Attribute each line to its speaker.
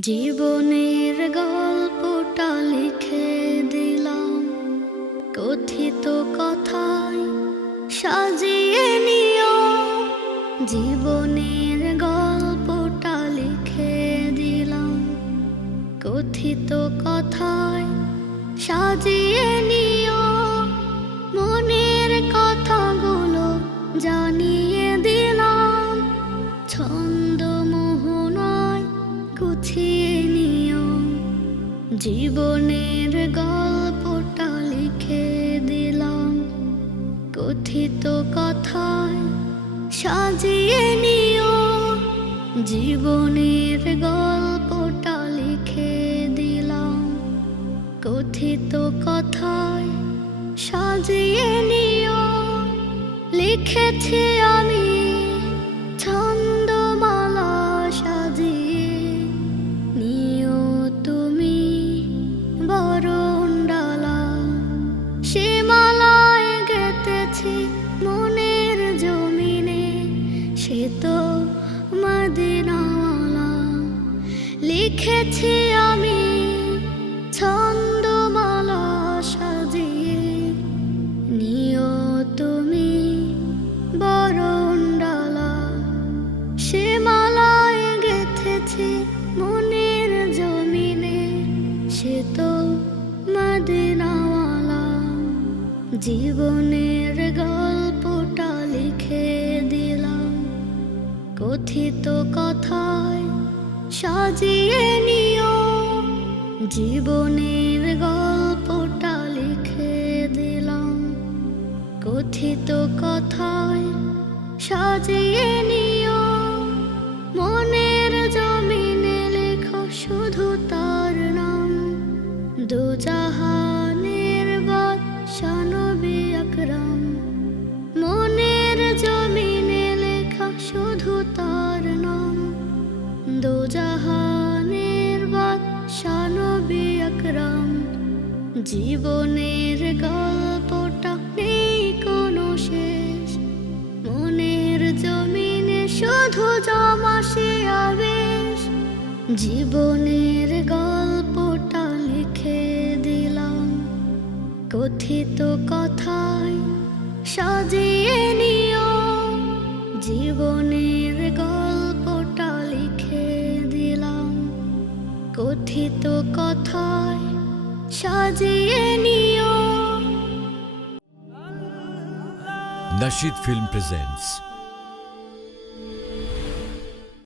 Speaker 1: জীবনের গল্পটা লিখে দিলাম। কথিত কথায় সাজিয়ে নিও। জীবনের গল্পটা লিখে দিলাম। কথিত কথায় সাজিয়ে নিও। মনের জীবনের গল্পটা লিখে দিলাম। কথিত কথায় সাজিয়ে নিও। জীবনের গল্পটা লিখে দিলাম। কথিত কথায় সাজিয়ে নিও। লিখেছি আমি লিখেছি আমি ছন্দমালা সাজিয়ে। নিও তুমি বরণ ডালা সে মালায় গেথেছি মনের জমিনে। সে তো মদিনাওয়ালা। জীবনের গল্পটা লিখে দিলাম। কথিত কথায় সাজিয়ে নিও। জীবনের গল্পটা লিখে দিলাম। কথিত কথায় সাজিয়ে নিও। মনের জমিনে লেখো শুধু তার নাম। দুজাহানের জীবনের গল্পটা নেই কোনো শেষ। মনের জমিনে শুধু জমা সে আবেশ। জীবনের গল্পটা লিখে দিলাম। কথিত কথায় সাজিয়ে নিও। জীবনের সাজিয়ে নিও
Speaker 2: Nashid Film presents